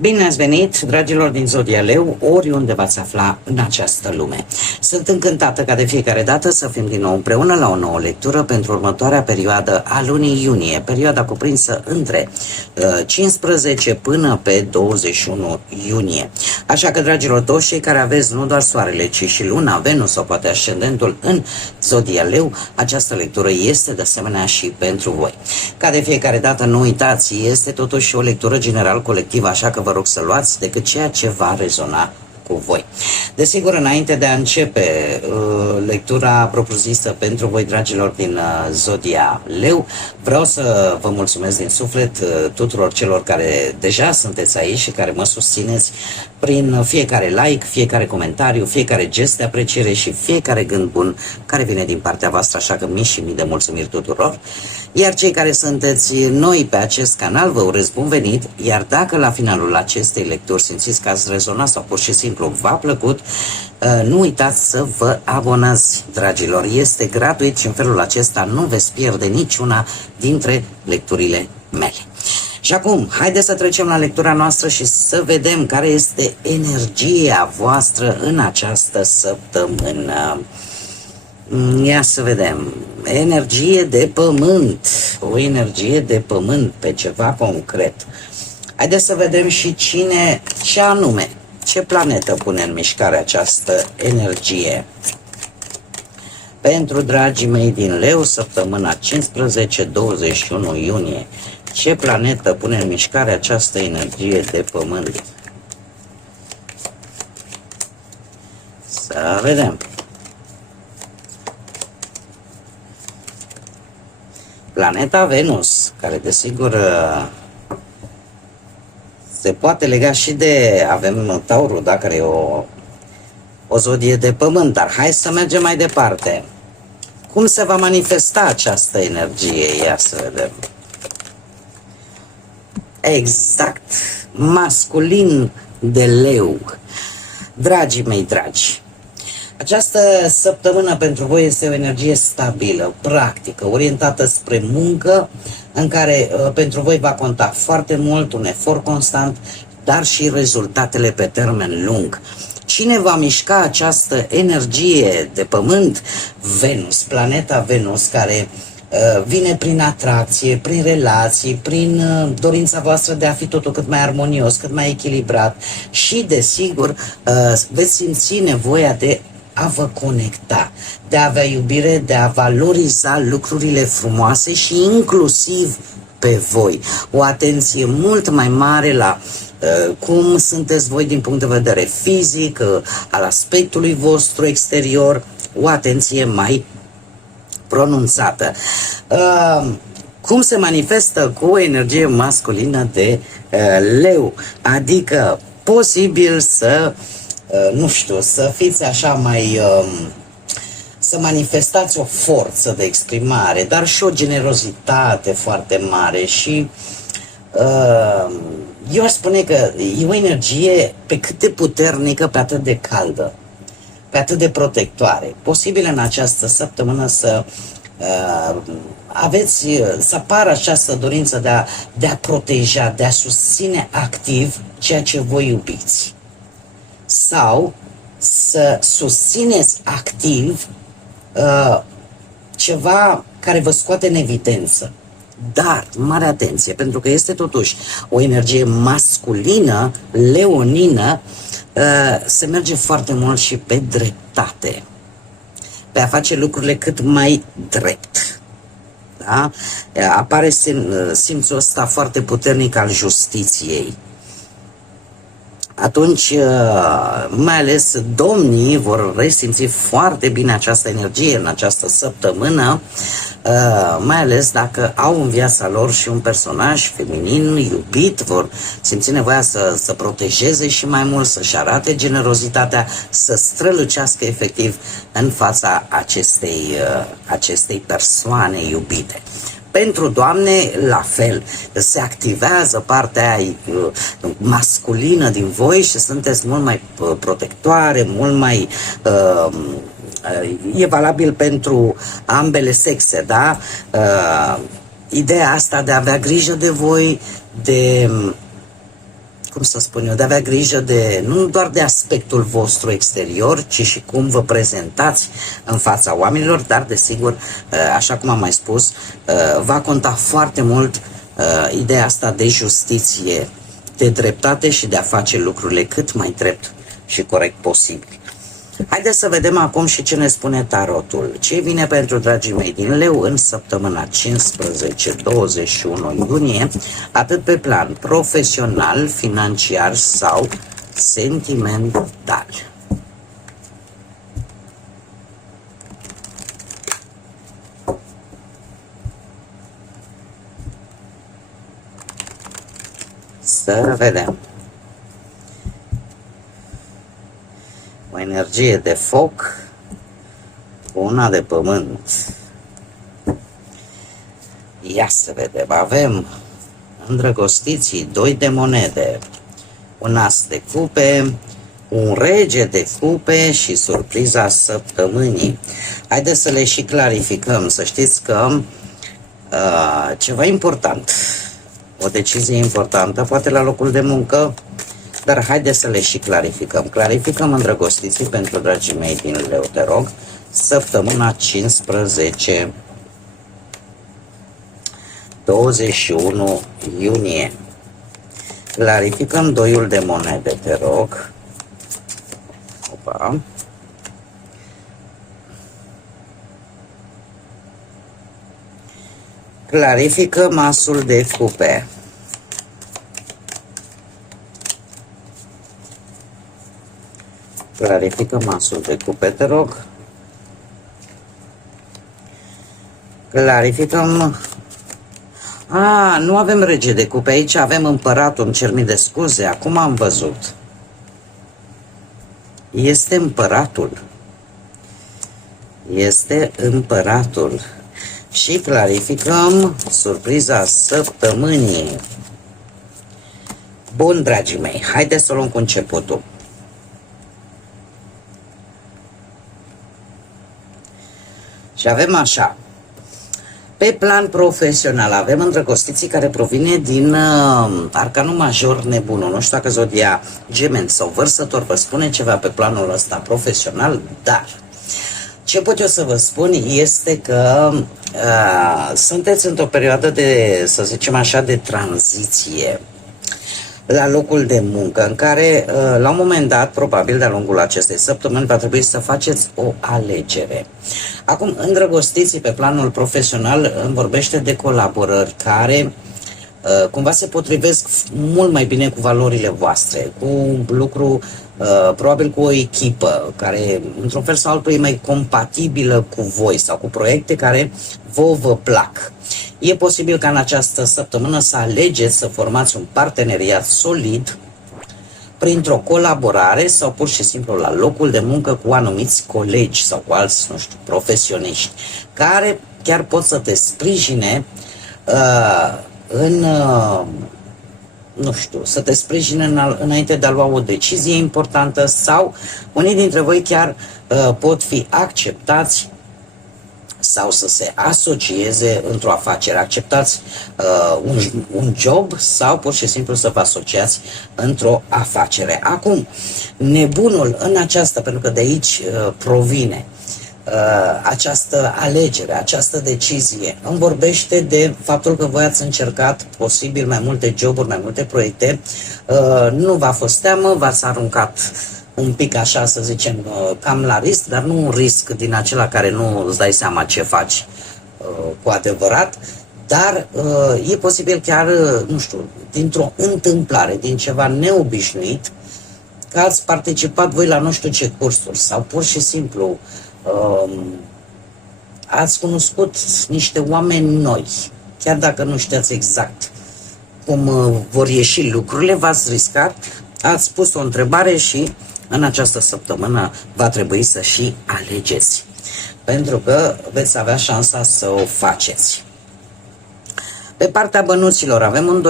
Bine ați venit, dragilor din Zodia Leu, oriunde v-ați afla în această lume. Sunt încântată ca de fiecare dată să fim din nou împreună la o nouă lectură pentru următoarea perioadă a lunii iunie, perioada cuprinsă între 15 până pe 21 iunie. Așa că, dragilor, toți cei care aveți nu doar soarele, ci și luna, Venus sau poate ascendentul în Zodia Leu, această lectură este de asemenea și pentru voi. Ca de fiecare dată, nu uitați, este totuși o lectură general colectivă, așa că vă rog să luați decât ceea ce va rezona cu voi. Desigur, înainte de a începe lectura propriu-zisă pentru voi, dragilor din Zodia Leu, vreau să vă mulțumesc din suflet tuturor celor care deja sunteți aici și care mă susțineți prin fiecare like, fiecare comentariu, fiecare gest de apreciere și fiecare gând bun care vine din partea voastră, așa că mii și mii de mulțumiri tuturor. Iar cei care sunteți noi pe acest canal, vă urez bun venit, iar dacă la finalul acestei lecturi simțiți că ați rezonat sau pur și simplu v-a plăcut, nu uitați să vă abonați, dragilor. Este gratuit și în felul acesta nu veți pierde niciuna dintre lecturile mele. Și acum, haideți să trecem la lectura noastră și să vedem care este energia voastră în această săptămână. Ia să vedem. Energie de pământ. O energie de pământ pe ceva concret. Haideți să vedem și ce anume, ce planetă pune în mișcare această energie. Pentru dragii mei din Leu, săptămâna 15-21 iunie, ce planetă pune în mișcare această energie de pământ? Să vedem. Planeta Venus, care desigur se poate lega și de, avem Taurul, da, care e o zodie de pământ, dar hai să mergem mai departe. Cum se va manifesta această energie? Ia să vedem. Exact, masculin de leu. Dragii mei dragi, această săptămână pentru voi este o energie stabilă, practică, orientată spre muncă, în care pentru voi va conta foarte mult un efort constant, dar și rezultatele pe termen lung. Cine va mișca această energie de pământ? Venus, planeta Venus, care vine prin atracție, prin relații, prin dorința voastră de a fi totul cât mai armonios, cât mai echilibrat și, desigur, veți simți nevoia de a vă conecta, de a avea iubire, de a valoriza lucrurile frumoase și inclusiv pe voi. O atenție mult mai mare la cum sunteți voi din punct de vedere fizic, al aspectului vostru exterior, o atenție mai pronunțată. Cum se manifestă cu o energie masculină de leu? Adică posibil să nu știu, să fiți așa mai, să manifestați o forță de exprimare, dar și o generozitate foarte mare și eu aș spune că e o energie pe cât de puternică, pe atât de caldă, pe atât de protectoare. Posibil în această săptămână să aveți, să apară această dorință de a proteja, de a susține activ ceea ce voi iubiți. Sau să susțineți activ ceva care vă scoate în evidență. Dar, mare atenție, pentru că este totuși o energie masculină, leonină, se merge foarte mult și pe dreptate, pe a face lucrurile cât mai drept. Da? Apare simțul ăsta foarte puternic al justiției. Atunci, mai ales domnii vor resimți foarte bine această energie în această săptămână, mai ales dacă au în viața lor și un personaj feminin iubit, vor simți nevoia să protejeze și mai mult, să-și arate generozitatea, să strălucească efectiv în fața acestei persoane iubite. Pentru doamne, la fel, se activează partea aia masculină din voi și sunteți mult mai protectoare, mult mai... e valabil pentru ambele sexe, da? Ideea asta de a avea grijă de voi, de cum să spun eu, de a avea grijă de, nu doar de aspectul vostru exterior, ci și cum vă prezentați în fața oamenilor, dar desigur, așa cum am mai spus, va conta foarte mult ideea asta de justiție, de dreptate și de a face lucrurile cât mai drept și corect posibil. Haideți să vedem acum și ce ne spune tarotul. Ce vine pentru dragii mei din Leu în săptămâna 15-21 iunie, atât pe plan profesional, financiar sau sentimental. Să vedem. O energie de foc, una de pământ. Ia să vedem. Avem îndrăgostiții, 2 de monede, un as de cupe, un rege de cupe și surpriza săptămânii. Haideți să le și clarificăm. Să știți că ceva important, o decizie importantă, poate la locul de muncă, dar haideți să le și clarificăm. Clarificăm îndrăgostiții pentru dragii mei din Leu, te rog, săptămâna 15 21 iunie. Clarificăm doiul de monede, te rog. Opa. Clarificăm asul de cupe. Clarificăm asul de cupe, te rog. Clarificăm... nu avem rege de cupe aici, avem împăratul, îmi cer mii de scuze, acum am văzut. Este împăratul. Este împăratul. Și clarificăm surpriza săptămânii. Bun, dragii mei, haideți să luăm cu începutul. Și avem așa. Pe plan profesional avem îndrăgostiții care provine din arcanul major nebunul. Nu știu dacă zodia Gemeni sau Vărsător vă spune ceva pe planul ăsta profesional, dar ce pot eu să vă spun este că sunteți într-o perioadă de, să zicem așa, de tranziție la locul de muncă, în care la un moment dat, probabil de-a lungul acestei săptămâni, va trebui să faceți o alegere. Acum, îndrăgostiții pe planul profesional îmi vorbește de colaborări care cumva se potrivesc mult mai bine cu valorile voastre, cu un lucru, probabil cu o echipă care, într-un fel sau altul, e mai compatibilă cu voi sau cu proiecte care vă plac. E posibil ca în această săptămână să alegeți să formați un parteneriat solid printr-o colaborare sau pur și simplu la locul de muncă cu anumiți colegi sau cu alți, nu știu, profesioniști care chiar pot să te sprijine nu știu, să te sprijine înainte de a lua o decizie importantă sau unii dintre voi chiar pot fi acceptați sau să se asocieze într-o afacere. Acceptați un job sau pur și simplu să vă asociați într-o afacere. Acum, nebunul în aceasta, pentru că de aici provine această alegere, această decizie, îmi vorbește de faptul că voi ați încercat posibil mai multe joburi, mai multe proiecte, nu v-a fost teamă, v-ați aruncat un pic așa, să zicem, cam la risc, dar nu un risc din acela care nu îți dai seama ce faci cu adevărat, dar e posibil chiar, nu știu, dintr-o întâmplare, din ceva neobișnuit, că ați participat voi la nu știu ce cursuri sau pur și simplu ați cunoscut niște oameni noi, chiar dacă nu știați exact cum vor ieși lucrurile, v-ați riscat, ați pus o întrebare și în această săptămână va trebui să și alegeți, pentru că veți avea șansa să o faceți. Pe partea bănuților avem un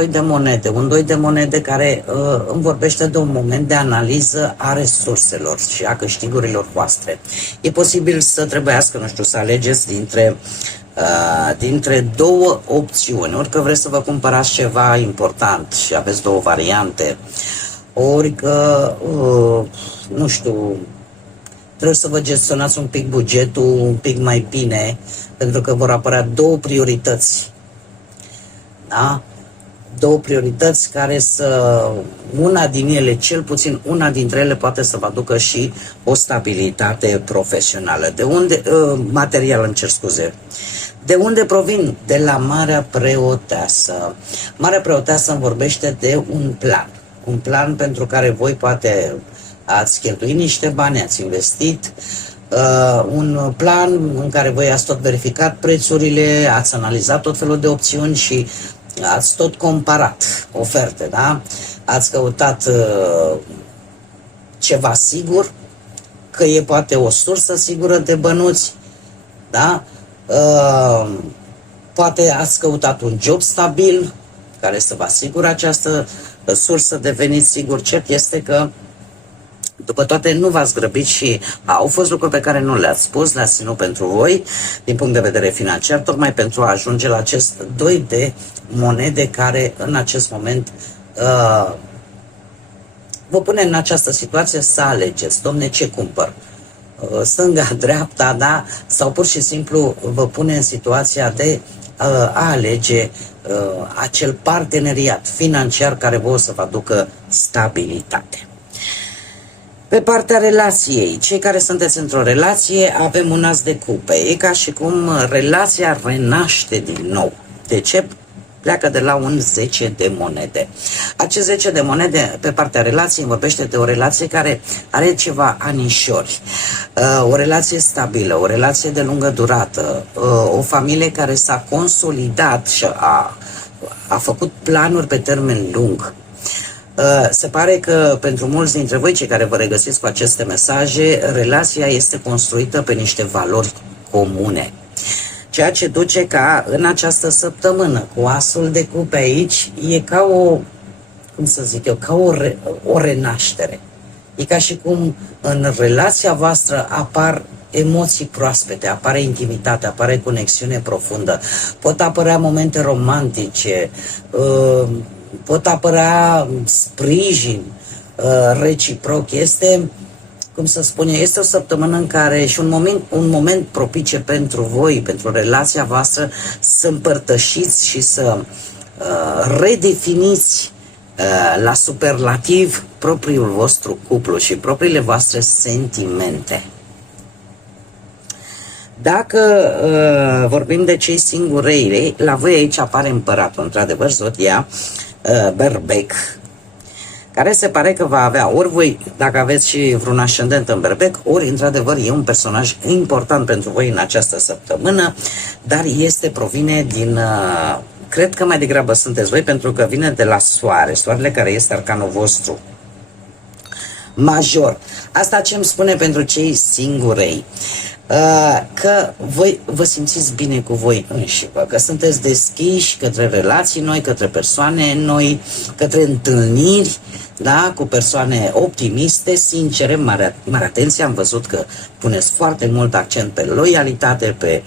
doi de monede care îmi vorbește de un moment de analiză a resurselor și a câștigurilor voastre. E posibil să trebuiască, nu știu, să alegeți dintre două opțiuni, ori că vreți să vă cumpărați ceva important și aveți două variante, ori că, nu știu, trebuie să vă gestionați un pic bugetul un pic mai bine, pentru că vor apărea două priorități. Da? Două priorități care una din ele, cel puțin una dintre ele, poate să vă aducă și o stabilitate profesională. De unde, material, îmi cer scuze. De unde provin? De la Marea Preoteasă. Marea Preoteasă îmi vorbește de un plan. Un plan pentru care voi poate ați cheltuit niște bani, ați investit, un plan în care voi ați tot verificat prețurile, ați analizat tot felul de opțiuni și ați tot comparat oferte, da? Ați căutat ceva sigur, că e poate o sursă sigură de bănuți, da? Poate ați căutat un job stabil care să vă asigure această sursă de venit sigur. Cert este că după toate nu v-ați grăbit și au fost lucruri pe care nu le-ați spus, le-ați ținut pentru voi din punct de vedere financiar, tocmai pentru a ajunge la acest 2 de monede care în acest moment vă pune în această situație să alegeți. Domne, ce cumpăr? Stânga, dreapta, da? Sau pur și simplu vă pune în situația de a alege acel parteneriat financiar care vă o să vă aducă stabilitate. Pe partea relației, cei care sunteți într-o relație, avem un as de cupe. E ca și cum relația renaște din nou. De ce? Pleacă de la un 10 de monede. Acest 10 de monede pe partea relației vorbește de o relație care are ceva anișori, o relație stabilă, o relație de lungă durată, o familie care s-a consolidat și a făcut planuri pe termen lung. Se pare că pentru mulți dintre voi, cei care vă regăsiți cu aceste mesaje, relația este construită pe niște valori comune. Ceea ce duce ca în această săptămână, cu asul de cupe aici, e ca o, cum să zic eu, ca o renaștere. E ca și cum în relația voastră apar emoții proaspete, apare intimitate, apare conexiune profundă, pot apărea momente romantice, pot apărea sprijin reciproc. Este, cum să spun eu, este o săptămână în care și un moment propice pentru voi, pentru relația voastră, să împărtășiți și să redefiniți la superlativ propriul vostru cuplu și propriile voastre sentimente. Dacă vorbim de cei singurei, la voi aici apare împăratul, într-adevăr, zodia Berbec, care se pare că va avea, ori voi, dacă aveți și vreun ascendent în Berbec, ori, într-adevăr, e un personaj important pentru voi în această săptămână, dar provine din, cred că mai degrabă sunteți voi, pentru că vine de la Soare, Soarele care este arcanul vostru major. Asta ce îmi spune pentru cei singurei? Că voi vă simțiți bine cu voi înșivă, că sunteți deschiși către relații noi, către persoane noi, către întâlniri, da, cu persoane optimiste, sincere, mare atenție, am văzut că puneți foarte mult accent pe loialitate, pe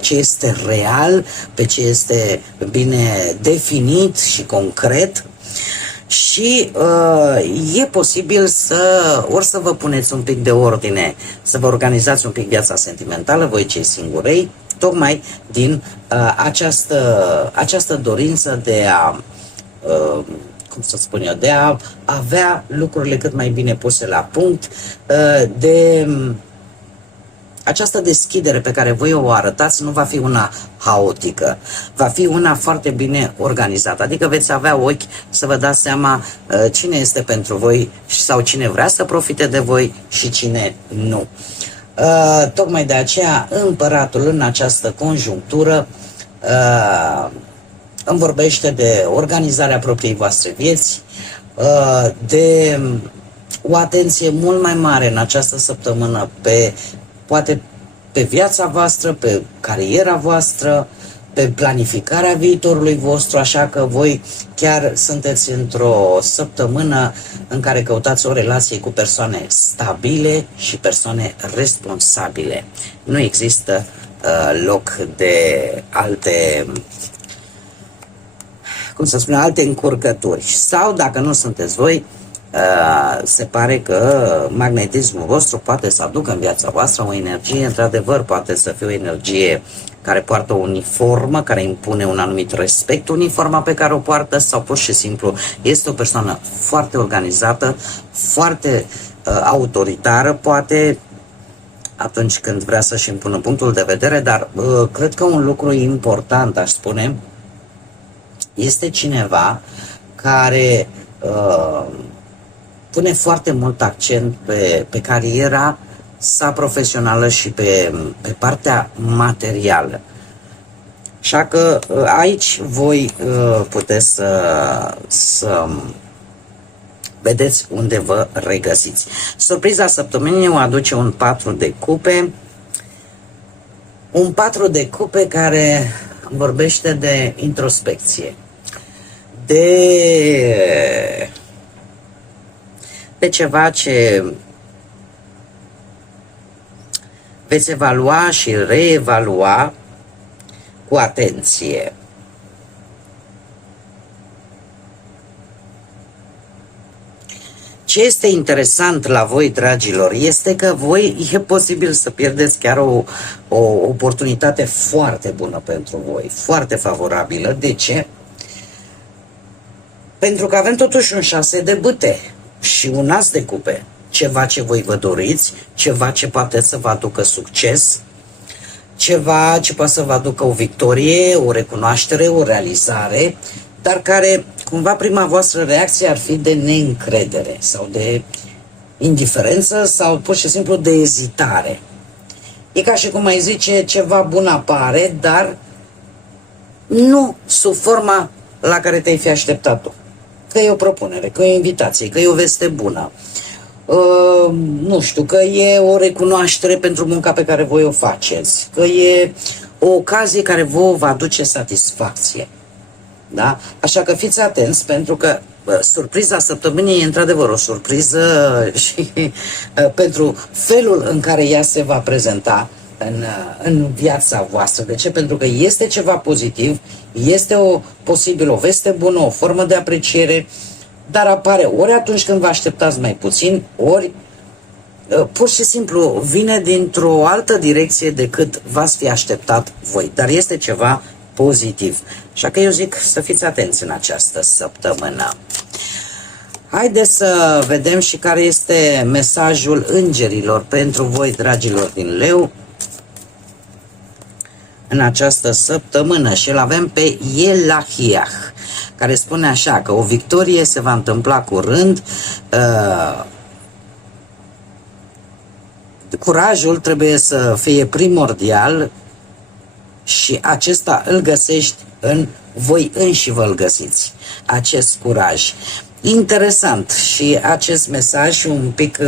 ce este real, pe ce este bine definit și concret. Și e posibil ori să vă puneți un pic de ordine, să vă organizați un pic viața sentimentală, voi cei singurei, tocmai din această dorință de a, cum să spun eu, de a avea lucrurile cât mai bine puse la punct, de această deschidere pe care voi o arătați nu va fi una haotică, va fi una foarte bine organizată, adică veți avea ochi să vă dați seama cine este pentru voi sau cine vrea să profite de voi și cine nu. Tocmai de aceea împăratul în această conjunctură îmi vorbește de organizarea propriei voastre vieți, de o atenție mult mai mare în această săptămână poate pe viața voastră, pe cariera voastră, pe planificarea viitorului vostru, așa că voi chiar sunteți într-o săptămână în care căutați o relație cu persoane stabile și persoane responsabile. Nu există loc de alte, cum să spun, alte încurcături. Sau, dacă nu sunteți voi, Se pare că magnetismul vostru poate să aducă în viața voastră o energie, într-adevăr, poate să fie o energie care poartă o uniformă, care impune un anumit respect, uniforma pe care o poartă, sau pur și simplu este o persoană foarte organizată, foarte autoritară, poate atunci când vrea să-și impună punctul de vedere, dar cred că un lucru important, aș spune, este cineva care pune foarte mult accent pe cariera sa profesională și pe partea materială. Așa că aici voi puteți să vedeți unde vă regăsiți. Surpriza săptămânii o aduce un 4 de cupe. Un 4 de cupe care vorbește de introspecție, de ceva ce veți evalua și reevalua cu atenție. Ce este interesant la voi, dragilor, este că voi e posibil să pierdeți chiar o oportunitate foarte bună pentru voi, foarte favorabilă. De ce? Pentru că avem totuși un 6 de bâte și un as de cupe. Ceva ce voi vă doriți, ceva ce poate să vă aducă succes, ceva ce poate să vă aducă o victorie, o recunoaștere, o realizare, dar care, cumva, prima voastră reacție ar fi de neîncredere sau de indiferență sau pur și simplu de ezitare. E ca și cum mai zice, ceva bun apare, dar nu sub forma la care te-ai fi așteptat tu. Că e o propunere, că e o invitație, că e o veste bună, nu știu, că e o recunoaștere pentru munca pe care voi o faceți, că e o ocazie care vă va aduce satisfacție. Da? Așa că fiți atenți, pentru că surpriza săptămânii e într-adevăr o surpriză și pentru felul în care ea se va prezenta în viața voastră. De ce? Pentru că este ceva pozitiv, este posibil o veste bună, o formă de apreciere, dar apare ori atunci când vă așteptați mai puțin, ori pur și simplu vine dintr-o altă direcție decât v-ați fi așteptat voi. Dar este ceva pozitiv. Așa că eu zic să fiți atenți în această săptămână. Haideți să vedem și care este mesajul îngerilor pentru voi, dragilor din Leu, în această săptămână. Și îl avem pe Elahiah, care spune așa, că o victorie se va întâmpla curând. Curajul trebuie să fie primordial și acesta îl găsești în voi înși vă îl găsiți, acest curaj. Interesant și acest mesaj un pic,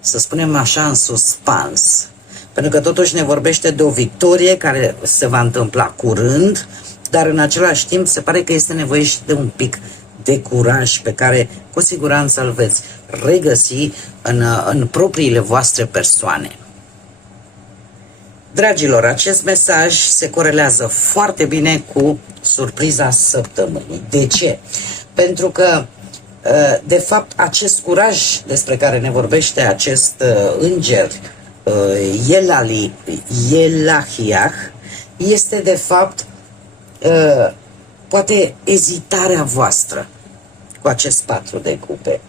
să spunem așa, în suspans, pentru că totuși ne vorbește de o victorie care se va întâmpla curând, dar în același timp se pare că este nevoie și de un pic de curaj pe care cu siguranță îl veți regăsi în propriile voastre persoane. Dragilor, acest mesaj se corelează foarte bine cu surpriza săptămânii. De ce? Pentru că, de fapt, acest curaj despre care ne vorbește acest înger, Elahiah, este, de fapt, poate ezitarea voastră cu acest 4 de cupe.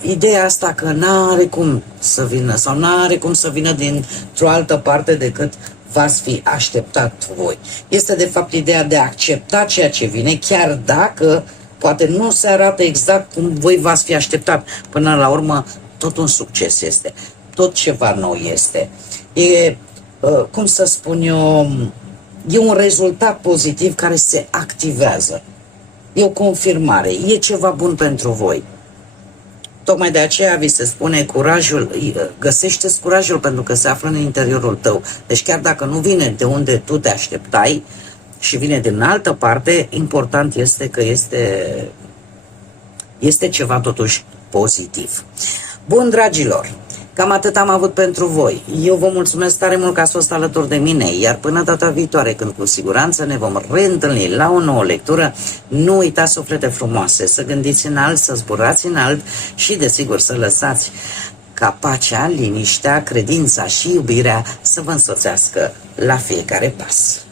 Ideea asta că n-are cum să vină sau n-are cum să vină dintr-o altă parte decât v-ați fi așteptat voi. Este de fapt ideea de a accepta ceea ce vine, chiar dacă poate nu se arată exact cum voi v-ați fi așteptat. Până la urmă, tot un succes este, tot ceva nou este. E, cum să spun eu, e un rezultat pozitiv care se activează. E o confirmare, e ceva bun pentru voi. Tocmai de aceea vi se spune curajul, găsește-ți curajul pentru că se află în interiorul tău. Deci chiar dacă nu vine de unde tu te așteptai și vine din altă parte, important este că este ceva totuși pozitiv. Bun, dragilor, Cam atât am avut pentru voi. Eu vă mulțumesc tare mult că ați fost alături de mine, iar până data viitoare, când cu siguranță ne vom reîntâlni la o nouă lectură, nu uitați, suflete frumoase, să gândiți înalt, să zburați înalt și, desigur, să lăsați ca pacea, liniștea, credința și iubirea să vă însoțească la fiecare pas.